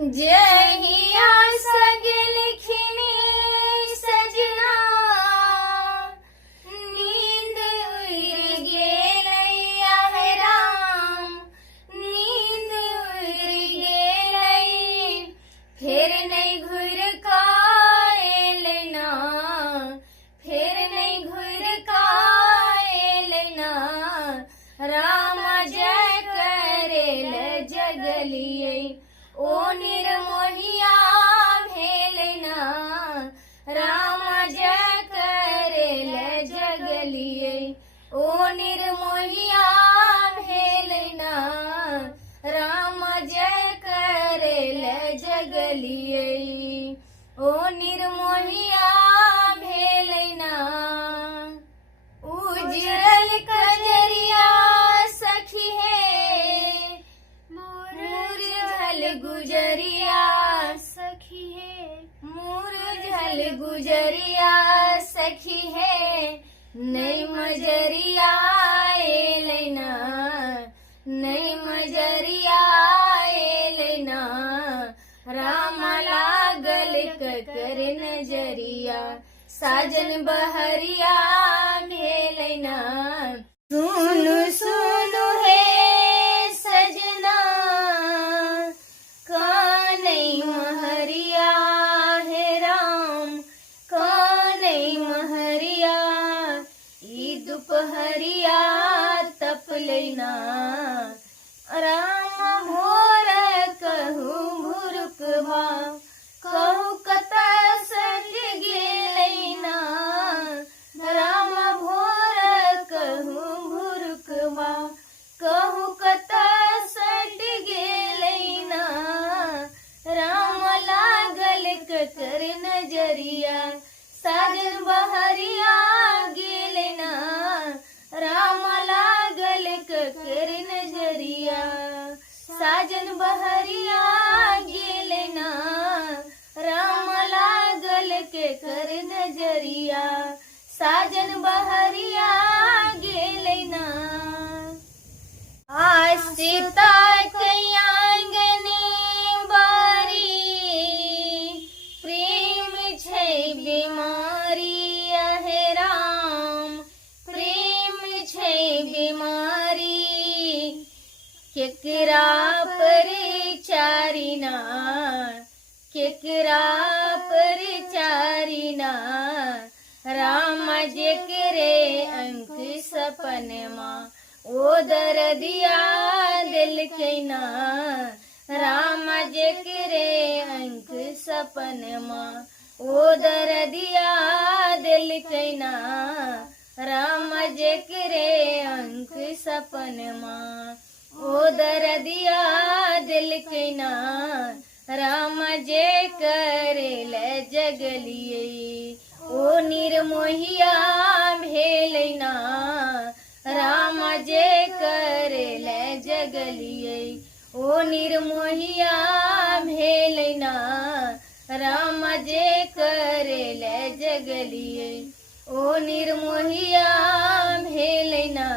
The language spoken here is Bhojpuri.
जहिया सगलखिनी सजना नींद उड़ गेलैया हे राम, नींद उड़ गेलै फेर नहीं घुर का एलैना, फेर नहीं घुर का एलैना। राम जय करेल जगलियै ओ निर्मोहिया भेलैना। राम जय करेल जगलियै ओ निर्मोहिया भेलैना। राम जय करेल जगलियै ओ निर्मोहिया भेलैना। उजरल कजरिया सखी है मुरझल गुजरिया सखी है, मुरझल गुजरिया सखी है। नई मजरिया एलैना, नई मजरिया एलैना। राम लागल ककर नजरिया साजन बहरिया भेलैना। सुनु सुनु हे सजना कानई महरिया हे राम, कानई महरिया। ई दुपहरिया तपलैना। राम भोर कहू भुरुकवा कहू कता सट गेलैना। राम भोर कहू भुरुकवा कहू कता सट गेलैना। राम लागल ककर नजरिया साजन बहरिया गेलैना। राम लागल ककर नजरिया साजन बहरिया गेलैना। राम लागल ककर नजरिया साजन बहरिया गेलैना। आस्था कयांगनी बारी प्रेम छै बीमारी हे राम, प्रेम छै बीमारी। केकरा पर चारिना, केकरा पर चारिना। राम जेकरे अंक सपनमा ओ दर्दिया दिलकैना। राम जेकरे अंक सपनमा ओ दर्दिया दिलकैना। राम जेकरे अंक सपनमा ओ दर्दिया दिलकैना। राम जे करेल जगलियै ओ निर्मोहिया भेलैना। राम जे करेल जगलियै ओ निर्मोहिया भेलैना। राम जे करेल जगलियै ओ निर्मोहिया भेलैना।